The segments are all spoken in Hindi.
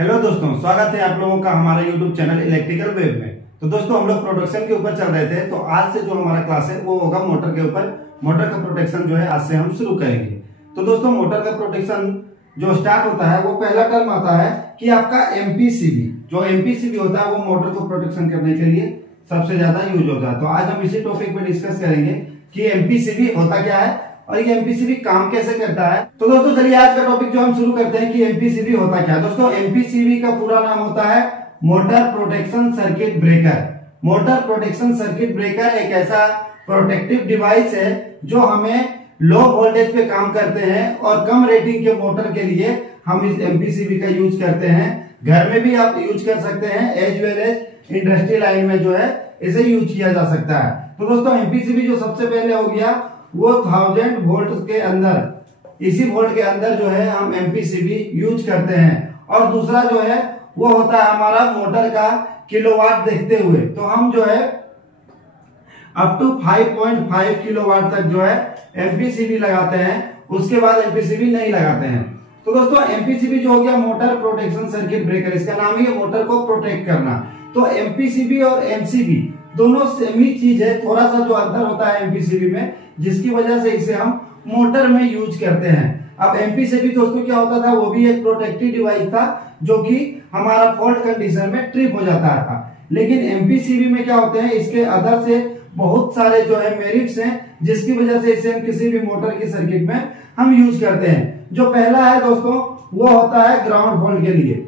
हेलो दोस्तों, स्वागत है आप लोगों का हमारा यूट्यूब चैनल इलेक्ट्रिकल वेब में। तो दोस्तों हम लोग प्रोटेक्शन के ऊपर चल रहे थे, तो आज से जो हमारा क्लास है वो होगा मोटर के ऊपर। मोटर का प्रोटेक्शन जो है आज से हम शुरू करेंगे। तो दोस्तों मोटर का प्रोटेक्शन जो स्टार्ट होता है वो पहला टर्म आता है कि आपका एमपीसीबी। जो एमपीसीबी होता है वो मोटर को प्रोटेक्शन करने के लिए सबसे ज्यादा यूज होता है। तो आज हम इसी टॉपिक पे डिस्कस करेंगे कि एमपीसीबी होता क्या है और ये एमपीसीबी काम कैसे करता है। तो दोस्तों चलिए आज का टॉपिक जो हम शुरू करते हैं कि एमपीसीबी होता क्या है। दोस्तों एमपीसीबी का पूरा नाम होता है motor protection circuit breaker. Motor protection circuit breaker एक ऐसा प्रोटेक्टिव डिवाइस है जो हमें लो वोल्टेज पे काम करते हैं और कम रेटिंग के मोटर के लिए हम इस एमपीसीबी का यूज करते हैं। घर में भी आप यूज कर सकते हैं, as well as industry line में जो है इसे यूज किया जा सकता है। तो दोस्तों एमपीसीबी जो सबसे पहले हो गया वो 1000 वोल्ट के अंदर, इसी वोल्ट के अंदर जो है हम एमपीसीबी यूज करते हैं। और दूसरा जो है वो होता है हमारा मोटर का किलोवाट देखते हुए। तो हम जो है अप टू 5.5 किलोवाट तक जो है एमपीसीबी लगाते हैं, उसके बाद एमपीसीबी नहीं लगाते हैं। तो दोस्तों एमपीसीबी जो हो गया मोटर प्रोटेक्शन सर्किट ब्रेकर, इसका नाम ही है मोटर को प्रोटेक्ट करना। तो एमपीसीबी और एमसीबी दोनों सेम ही चीज है, थोड़ा सा जो अंतर होता है एमपीसीबी में, जिसकी वजह से इसे हम मोटर में यूज करते हैं। अब एमपीसीबी दोस्तों क्या होता था, वो भी एक प्रोटेक्टिव डिवाइस था जो कि हमारा फॉल्ट कंडीशन में ट्रिप हो जाता था। लेकिन एमपीसीबी में क्या होते हैं, इसके अदर से बहुत सारे जो है मेरिट्स हैं, जिसकी वजह से इसे हम किसी भी मोटर की सर्किट में हम यूज करते हैं। जो पहला है दोस्तों वो होता है ग्राउंड फॉल्ट के लिए।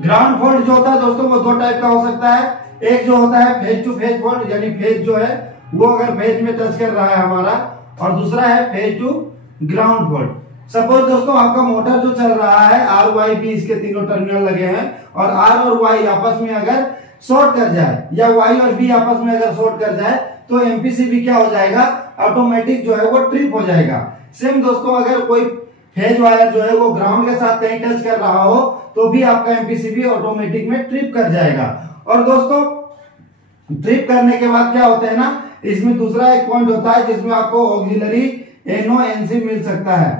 ग्राउंड फॉल्ट जो होता है दोस्तों वो दो टाइप का हो सकता है। एक जो होता है फेज टू फेज फॉल्ट, यानी फेज जो है वो अगर फेज में टच कर रहा है हमारा, और दूसरा है phase two ground fault. Suppose दोस्तों आपका मोटर जो चल रहा है आर वाई बी, इसके तीनों टर्मिनल लगे हैं, और आर और वाई आपस में अगर शॉर्ट कर जाए या वाई और बी आपस में अगर शॉर्ट कर जाए तो एमपीसीबी क्या हो जाएगा, ऑटोमेटिक जो है वो ट्रिप हो जाएगा। सेम दोस्तों अगर कोई फेज वायर जो है वो ग्राउंड के साथ कहीं टच कर रहा हो तो भी आपका एमपीसीबी ऑटोमेटिक में ट्रिप कर जाएगा। और दोस्तों ट्रिप करने के बाद क्या होता है ना, इसमें दूसरा एक पॉइंट होता है जिसमें आपको ऑक्सिलरी एनओएनसी मिल सकता है।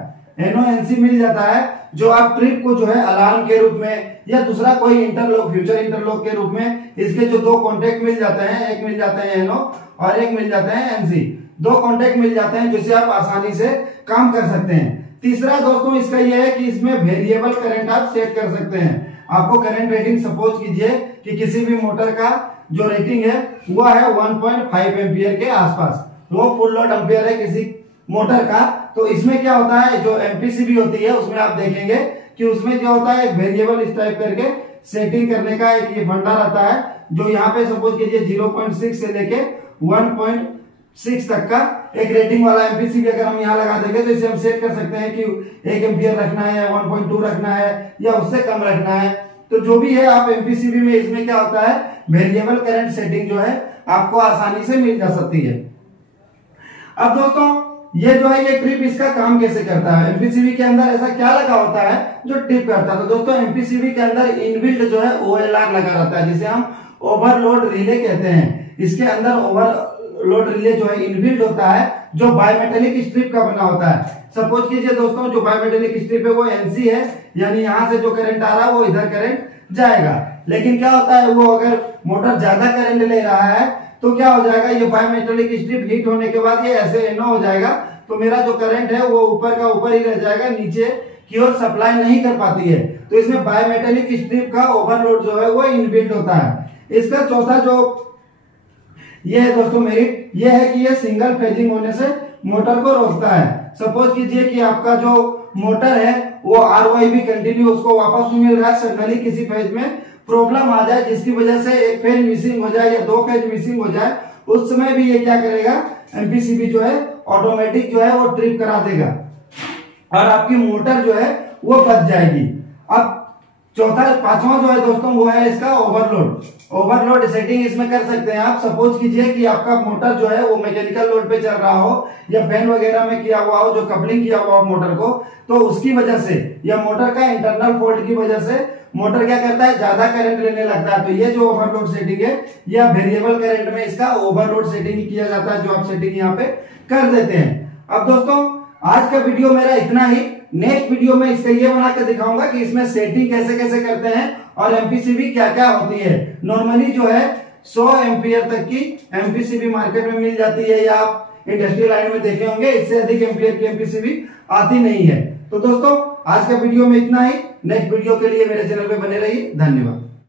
एनओएनसी मिल जाता है जो आप ट्रिप को जो है अलार्म के रूप में या दूसरा कोई इंटरलॉक, फ्यूचर इंटरलॉक के रूप में इसके जो दो कॉन्टेक्ट मिल जाते हैं, एक मिल जाता है एनओ और एक मिल जाता है एनसी। दो कॉन्टेक्ट मिल जाते हैं जिससे आप आसानी से काम कर सकते हैं। तीसरा दोस्तों इसका यह है कि इसमें वेरिएबल करंट आप सेट कर सकते हैं। आपको करंट रेटिंग सपोज कीजिए कि किसी भी मोटर का जो रेटिंग है वो है 1.5 एम्पियर के आसपास, वो फुल लोड एम्पियर है किसी मोटर का। तो इसमें क्या होता है, जो एमपीसीबी होती है उसमें आप देखेंगे कि उसमें क्या होता है, एक वेरिएबल इस टाइप करके सेटिंग करने का एक ये फंडा रहता है, जो यहाँ पे सपोज कीजिए 0.6 से लेके 1.6 तक का एक रेटिंग वाला एमपीसीबी अगर हम यहाँ लगा देंगे तो इसे हम सेट कर सकते हैं कि 1 एम्पियर रखना है, 1.2 रखना है या उससे कम रखना है। तो जो भी है आप एमपीसीबी में इसमें क्या होता है, वेरिएबल करंट सेटिंग जो है आपको आसानी से मिल जा सकती है। अब दोस्तों ये जो है ये ट्रिप, इसका काम कैसे करता है, एमपीसीबी के अंदर ऐसा क्या लगा होता है जो ट्रिप करता है। तो दोस्तों एमपीसीबी के अंदर इनबिल्ट जो है ओएलआर लगा रहता है, जिसे हम ओवरलोड रिले कहते हैं। इसके अंदर ओवरलोड रिले जो है इनबिल्ट होता है, जो बायोमेटेलिक स्ट्रिप का बना होता है। सपोज कीजिए दोस्तों जो बायोमेटेलिक स्ट्रिप है वो एनसी है, यानी यहां से जो करंट आ रहा है वो इधर करंट जाएगा। लेकिन क्या होता है, वो अगर मोटर ज्यादा करंट ले रहा है तो क्या हो जाएगा, ये बायोमेटेलिक स्ट्रिप हीट होने के बाद ये ऐसे एनो हो जाएगा, तो मेरा जो करंट है वो ऊपर का ऊपर ही रह जाएगा, नीचे की ओर सप्लाई नहीं कर पाती है। तो इसमें बायोमेटेलिक स्ट्रिप का ओवरलोड जो है वो इनबिल्ट होता है। इसका चौथा जो ये है दोस्तों मेरिट, ये है कि ये सिंगल फेजिंग होने से मोटर को रोकता है। सपोज कीजिए कि आपका जो मोटर है वो आरवाई भी कंटिन्यू उसको वापस मिल रहा है, सडनली किसी फेज में प्रॉब्लम आ जाए जिसकी वजह से एक फेज मिसिंग हो जाए या दो फेज मिसिंग हो जाए, उस समय भी ये क्या करेगा, एमपीसीबी जो है ऑटोमेटिक जो है वो ट्रिप करा देगा और आपकी मोटर जो है वो बच जाएगी। अब पांचवा जो है दोस्तों वो है इसका ओवरलोड। ओवरलोड सेटिंग इसमें कर सकते हैं आप। सपोज कीजिए कि आपका मोटर जो है वो मैकेनिकल लोड पे चल रहा हो या फैन वगैरह में किया हुआ हो, जो कपलिंग किया हुआ हो मोटर को, तो उसकी वजह से या मोटर का इंटरनल फॉल्ट की वजह से मोटर क्या करता है, ज्यादा करंट लेने लगता है। तो ये जो ओवरलोड सेटिंग है या वेरिएबल करंट में इसका ओवरलोड सेटिंग किया जाता है, जो आप सेटिंग यहाँ पे कर देते हैं। अब दोस्तों आज का वीडियो मेरा इतना ही। नेक्स्ट वीडियो में इसका ये बनाकर दिखाऊंगा कि इसमें सेटिंग कैसे कैसे करते हैं और एमपीसीबी क्या क्या होती है। नॉर्मली जो है 100 एम्पियर तक की एमपीसीबी मार्केट में मिल जाती है, या आप इंडस्ट्रियल लाइन में देखे होंगे, इससे अधिक एम्पियर की एमपीसीबी आती नहीं है। तो दोस्तों आज का वीडियो में इतना ही। नेक्स्ट वीडियो के लिए मेरे चैनल पे बने रहिए। धन्यवाद।